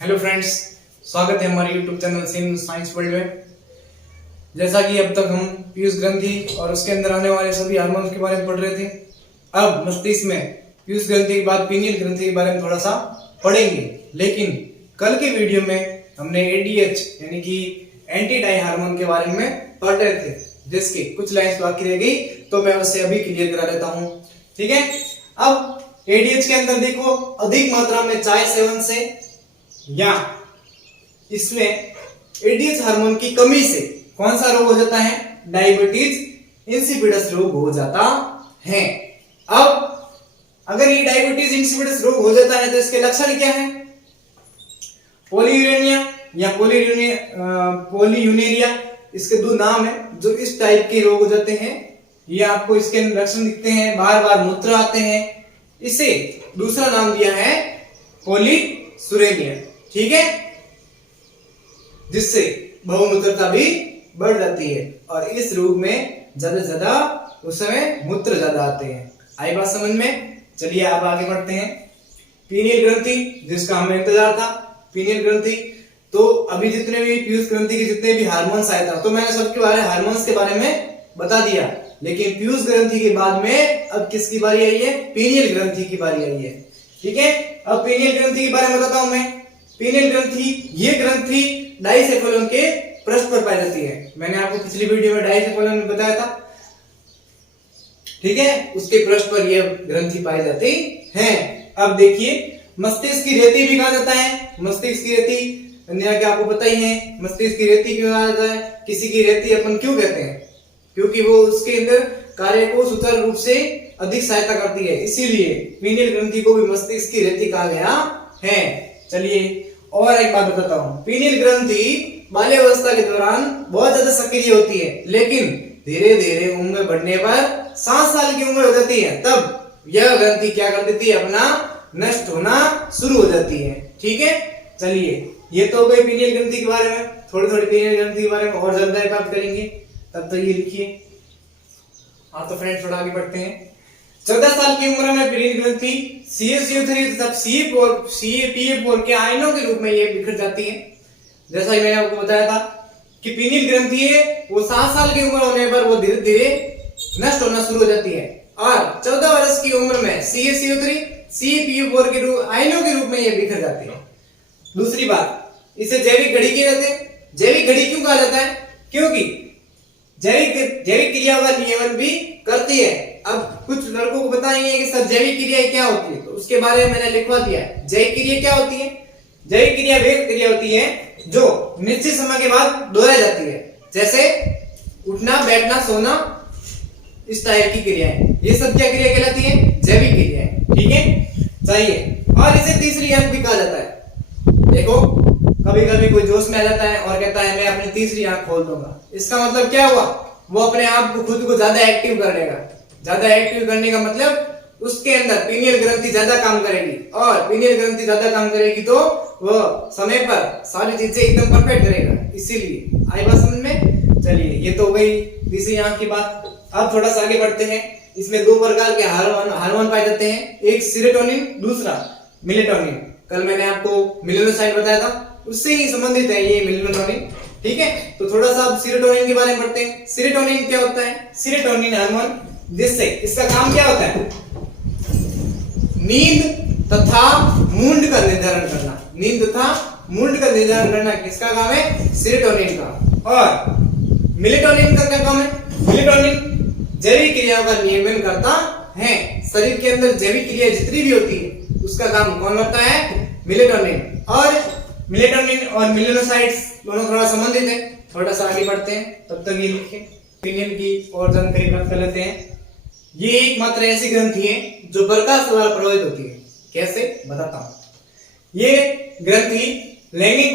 Hello friends, स्वागत है हमारे YouTube channel SIM science world में। जैसा कि अब तक हम पीयूष ग्रंथि और उसके अंदर आने वाले सभी हार्मोन्स के बारे में पढ़ रहे थे, अब मस्तिष्क में पीयूष ग्रंथि के बाद पीनियल ग्रंथि के बारे में थोड़ा सा पढ़ेंगे। लेकिन कल के वीडियो में हमने एडीएच यानी कि एंटी डाई हार्मोन के बारे में पढ़ रहे थे, जिसकी कुछ लाइन्स बाकी रह गई, तो मैं उसे अभी क्लियर करा देता हूँ। ठीक है, अब एडीएच के अंदर देखो, अधिक मात्रा में चाय सेवन से या इसमें एडीएच हार्मोन की कमी से कौन सा रोग हो जाता है? डायबिटीज इंसिपिडस रोग हो जाता है। अब अगर ये डायबिटीज इंसिपिडस रोग हो जाता है तो इसके लक्षण क्या है? पॉलीयूरेनिया या पॉलीयूनेरिया, इसके दो नाम है जो इस टाइप के रोग हो जाते हैं। ये आपको इसके लक्षण दिखते हैं, बार बार मूत्र आते हैं। इसे दूसरा नाम दिया है पॉलीसूरेनिया। ठीक है, जिससे बहुमूत्रता भी बढ़ जाती है और इस रोग में ज्यादा से ज्यादा उस समय मूत्र ज्यादा आते हैं। आई बात समझ में? चलिए अब आगे बढ़ते हैं। पीनियल ग्रंथि, जिसका हमें इंतजार था, पीनियल ग्रंथि। तो अभी जितने भी पीयूष ग्रंथि के जितने भी हार्मोन्स आया था, तो मैंने सबके बारे हार्मोन्स के बारे में बता दिया। लेकिन पीयूष ग्रंथि के बाद में अब किसकी बारी आई है? पीनियल ग्रंथि की बारी आई है। ठीक है, अब पीनियल ग्रंथि के बारे में बताता हूं मैं। पीनियल ग्रंथि, ये ग्रंथि डाइसेफलोन के पृष्ठ पर पाई जाती है। मैंने आपको पिछली वीडियो में डाइसेफलोन में बताया था। ठीक है, उसके पृष्ठ पर यह ग्रंथि पाई जाती है। अब देखिए, मस्तिष्क की रेती भी कहा जाता है। मस्तिष्क की रेती कि आपको पता ही है, मस्तिष्क की रेती क्यों कहा जाता है? किसी की रेती अपन क्यों कहते हैं? क्योंकि वो उसके अंदर कार्य को सुचारू रूप से अधिक सहायता करती है, इसीलिए पीनियल ग्रंथि को भी मस्तिष्क की रेती कहा गया है। चलिए और एक बात बताता हूँ। पीनियल ग्रंथि बाल्यावस्था के दौरान बहुत ज्यादा सक्रिय होती है, लेकिन धीरे धीरे उम्र बढ़ने पर 7 साल की उम्र हो जाती है, तब यह ग्रंथि क्या कर देती है? अपना नष्ट होना शुरू हो जाती है। ठीक है, चलिए ये तो हो गई पीनियल ग्रंथि के बारे में। थोड़ी थोड़ी पीनियल ग्रंथि के बारे में और जानकारी प्राप्त करेंगे, तब तक ये लिखिए। हाँ तो फ्रेंड्स, थोड़ा आगे बढ़ते हैं। 14 साल की उम्र में पीनियल ग्रंथि CaCO3 तथा CaPF4 के आयनों के रूप में ये बिखर जाती है। जैसा ही मैंने आपको बताया था कि पीनियल ग्रंथि है वो 7 साल की उम्र होने पर वो धीरे धीरे नष्ट होना शुरू हो जाती है, और 14 वर्ष की उम्र में CaCO3 CaPF4 के आयनों के रूप में ये बिखर जाती है। दूसरी बात, इसे जैविक घड़ी कहा जाता है। जैविक घड़ी क्यों कहा जाता है? क्योंकि जैविक क्रिया का नियमन भी करती है। अब कुछ लड़कों को बताएंगे कि सर जैविक क्रिया क्या होती है, तो उसके बारे में मैंने लिखवा दिया है। जैविक क्रिया क्या होती है? जैविक क्रिया वे क्रिया होती है जो निश्चित समय के बाद दोहराई जाती है, जैसे उठना, बैठना, सोना, इस टाइप की क्रियाएं। ये सब क्या क्रिया कहलाती है? जैविक क्रियाएं। ठीक है, चाहिए। और इसे तीसरी आंख भी कहा जाता है। देखो, कभी कभी कोई जोश में आ जाता है और कहता है मैं अपनी तीसरी आंख खोल दूंगा। इसका मतलब क्या हुआ? वो अपने आप को, खुद को ज्यादा एक्टिव कर लेगा। ज्यादा एक्टिव करने का मतलब उसके अंदर पीनियल ग्रंथि ज्यादा काम करेगी, और पीनियल ग्रंथि ज्यादा काम करेगी तो वो समय पर सारी चीजें एकदम परफेक्ट करेगा। इसीलिए आई बात समझ में? चलिए, ये तो हो गई तीसरी आंख की बात। अब थोड़ा सा आगे बढ़ते हैं। इसमें 2 प्रकार के हार्मोन पाए जाते हैं, एक सेरोटोनिन, दूसरा मेलेटोनिन। कल मैंने आपको मेलेनोसाइट बताया था, उससे ही संबंधित है ये मेलेटोनिन। ठीक है, तो थोड़ा सा अब सेरोटोनिन के बारे में पढ़ते हैं। सेरोटोनिन क्या होता है? सेरोटोनिन हार्मोन, जिससे इसका काम क्या होता है? नींद तथा मूड का निर्धारण करना। नींद तथा मूड का निर्धारण करना किसका काम है? सेरोटोनिन का। और मेलेटोनिन का क्या काम है? मेलेटोनिन जैविक क्रियाओं का नियमन करता है। शरीर के अंदर जैविक क्रिया जितनी भी होती है उसका काम कौन करता है? मेलेटोनिन। और मेलेटोनिन और मेलेनोसाइट्स दोनों थोड़ा संबंधित है। थोड़ा सा आगे बढ़ते हैं, तब तक ये लिखें। पीनियल की और जानकारी प्राप्त कर लेते हैं। ये एकमात्र ऐसी ग्रंथि है जो प्रकाश द्वारा प्रभावित होती है। कैसे? बताता हूं। ये ग्रंथि लैंगिक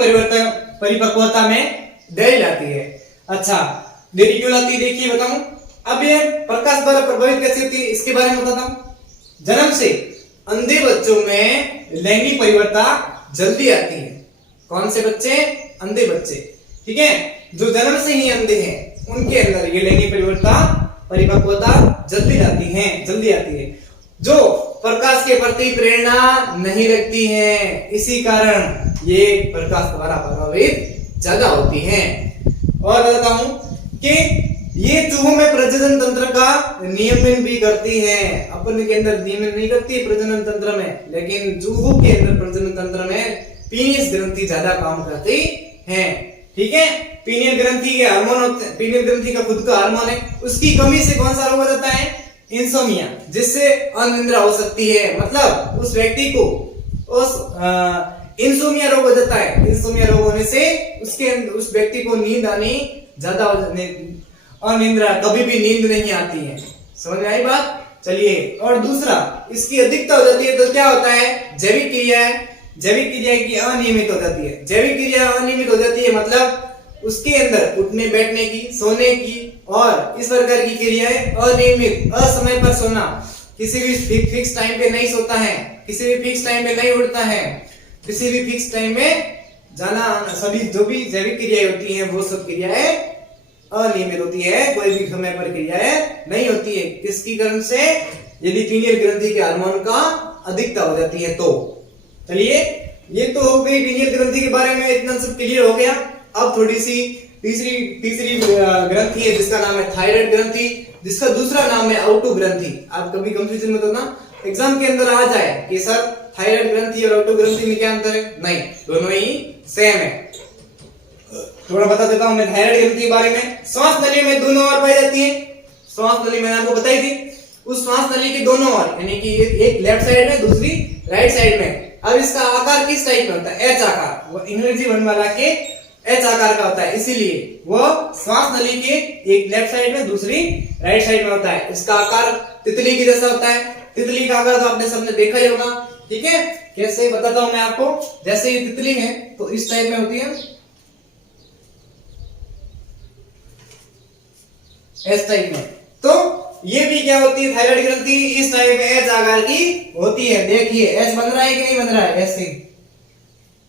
परिपक्वता में देरी लाती है। अच्छा, देरी क्यों लाती है? देखिए बताऊं। अब ये प्रकाश द्वारा प्रभावित कैसे होती है, इसके बारे में बताता हूं। जन्म से अंधे बच्चों में लैंगिक परिवर्तन जल्दी आती है। कौन से बच्चे? अंधे बच्चे। ठीक है, जो जन्म से ही अंधे हैं उनके अंदर ये लैंगिक परिपक्वता जल्दी आती है। जो प्रकाश के प्रति प्रेरणा नहीं रखती हैं, इसी कारण ये प्रकाश द्वारा प्रभावित ज्यादा होती हैं। और बताता हूं कि ये चूहों में प्रजनन तंत्र का नियमन भी करती हैं। अपन के अंदर नियमन नहीं करती है प्रजनन तंत्र में, लेकिन चूहों के अंदर प्रजनन तंत्र में पीनियस ग्रंथि ज्यादा काम करती है। ठीक है, पीनियल ग्रंथि के हार्मोन होते हैं, पीनियल ग्रंथि का खुद का हार्मोन है, उसकी कमी से कौन सा रोग हो जाता है? इंसोमिया, जिससे अनिद्रा हो सकती है। मतलब उस व्यक्ति को उस इंसोमिया रोग हो जाता है। इंसोमिया रोग होने से उस व्यक्ति को नींद आनी ज्यादा हो जाती है, अनिद्रा, कभी भी नींद नहीं आती है। समझ में आई बात? चलिए, और दूसरा, इसकी अधिकता हो जाती है तो क्या होता है? जैविक क्रिया की अनियमित हो जाती है। जैविक क्रिया अनियमित हो जाती है मतलब उसके अंदर उठने बैठने की, सोने की और इस प्रकार की क्रियाएं अनियमित, असमय पर सोना, किसी भी फिक्स टाइम पे नहीं सोता है, किसी भी फिक्स टाइम पे नहीं उठता है, किसी भी फिक्स टाइम में जाना, सभी जो भी जैविक क्रियाएं होती हैं वो सब क्रियाएं अनियमित होती है, कोई भी समय पर क्रियाएं नहीं होती है। किसकी कारण से? यदि पीनियल ग्रंथि के हार्मोन का अधिकता हो जाती है तो। चलिए, ये तो हो गई पीनियल ग्रंथि के बारे में, इतना सब क्लियर हो गया। अब थोड़ी सी तीसरी ग्रंथि है जिसका नाम है थायराइड ग्रंथि, जिसका दूसरा नाम है ऑटो ग्रंथि। आप कभी कंफ्यूजन मत होना, एग्जाम के अंदर आ जाए कि सर थायराइड ग्रंथि और ऑटो ग्रंथि में क्या अंतर है? नहीं, दोनों ही सेम है। थोड़ा बता देता हूं मैं थायराइड ग्रंथि के बारे में। श्वास नली में दोनों ओर पाई जाती है। श्वास नली मैंने आपको बताई थी, उस श्वास नली के दोनों ओर, यानी कि एक लेफ्ट साइड में, दूसरी राइट साइड में। अब इसका आकार किस टाइप में होता है? एच आकार। वो अंग्रेजी वर्णमाला के एच आकार का होता है, इसीलिए वो श्वास नली के एक लेफ्ट साइड में, दूसरी राइट साइड में होता है। इसका आकार तितली की जैसा होता है। तितली का आकार तो आपने सबने देखा ही होगा। ठीक है, कैसे बताता हूं मैं आपको। जैसे ये तितली है तो इस टाइप में होती है, इस टाइप में। तो ये भी क्या होती है? थायराइड ग्रंथि इस टाइप में एच आकार की होती है। देखिए एच बन रहा है कि नहीं बन रहा है? ऐसे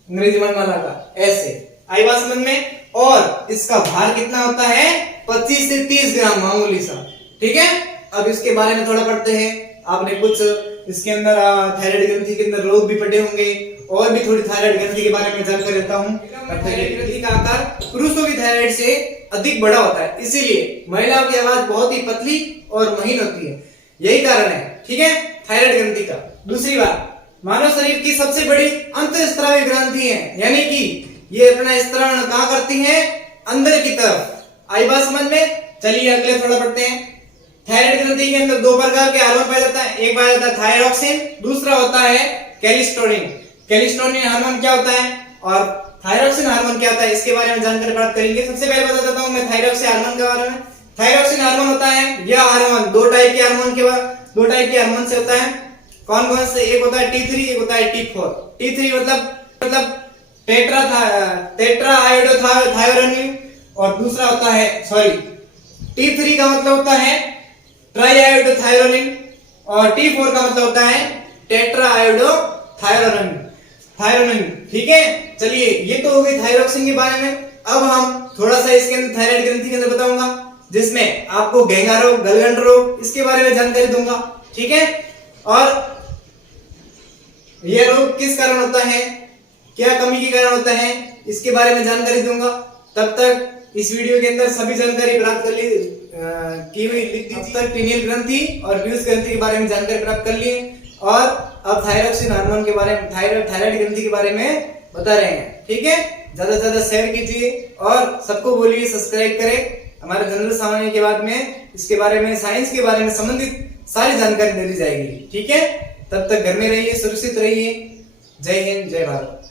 अंग्रेजी वर्णमाला का ऐसे। आई बात समझ में? और इसका भार कितना होता है? 25 से 30 ग्राम, मामूली सा। ठीक है, अब इसके बारे में थोड़ा पढ़ते हैं। आपने कुछ इसके अंदर थायराइड ग्रंथि के अंदर रोग भी पढ़े होंगे, और भी थोड़ी थायराइड ग्रंथि के बारे में जानकारी देता हूं। थायराइड ग्रंथि का आकार पुरुषों की थायराइड से अधिक बड़ा होता है, इसीलिए महिलाओं की आवाज बहुत ही पतली और महीन होती है। यही कारण है, ठीक है, थायराइड ग्रंथि का। दूसरी बात, मानव शरीर की सबसे बड़ी अंतःस्रावी ग्रंथि है, यानी कि ये अपना स्त्राव कहां करती है? अंदर की तरफ। आई बात समझ में? चलिए अगले थोड़ा पढ़ते हैं। थायराइड ग्रंथि के अंदर दो प्रकार के हार्मोन पाया जाता है। एक पाया जाता है थायरॉक्सिन, दूसरा होता है कैल्शिटोनिन। कैल्शिटोनिन हार्मोन क्या होता है और थायरॉक्सिन हार्मोन क्या होता है, इसके बारे में जानकारी प्राप्त करेंगे। सबसे पहले बता देता हूं मैं थायरॉक्सिन हार्मोन के बारे में। थायरॉक्सिन हार्मोन होता है, यह हार्मोन दो टाइप के हार्मोन से होता है। कौन कौन से? एक होता है T3, एक होता है T4। T3 मतलब टेट्रा आयोडोथायोरेनिन, और दूसरा होता है T3 का मतलब होता है ट्राई आयोडोथायोरेनिन, और T4 का मतलब होता है टेट्रा आयोडोथायोरेनिन। ठीक है, चलिए ये तो हो गई थायरॉक्सिन के बारे में। अब हम थोड़ा सा इसके अंदर थायराइड ग्रंथि के अंदर बताऊंगा, जिसमें आपको घेंगा रोग, गलगंड रोग, इसके बारे में जानकारी दूंगा। ठीक है, और यह रोग किस कारण होता है, क्या कमी के कारण होता है, इसके बारे में जानकारी दूंगा। तब तक इस वीडियो के अंदर सभी जानकारी प्राप्त कर ली की हुई लिख दीजिए। अब तक पीनियल ग्रंथि और पीयूष ग्रंथि के बारे में जानकारी प्राप्त कर लिए, और अब थायरॉक्सिन हार्मोन के बारे में, थायराइड ग्रंथि के बारे में बता रहे हैं। ठीक है, ज्यादा से ज्यादा शेयर कीजिए और सबको बोलिए सब्सक्राइब करें। हमारे जनरल सामान्य के बाद में इसके बारे में, साइंस के बारे में संबंधित सारी जानकारी दे दी जाएगी। ठीक है, तब तक घर में रहिए, सुरक्षित रहिए। जय हिंद, जय भारत।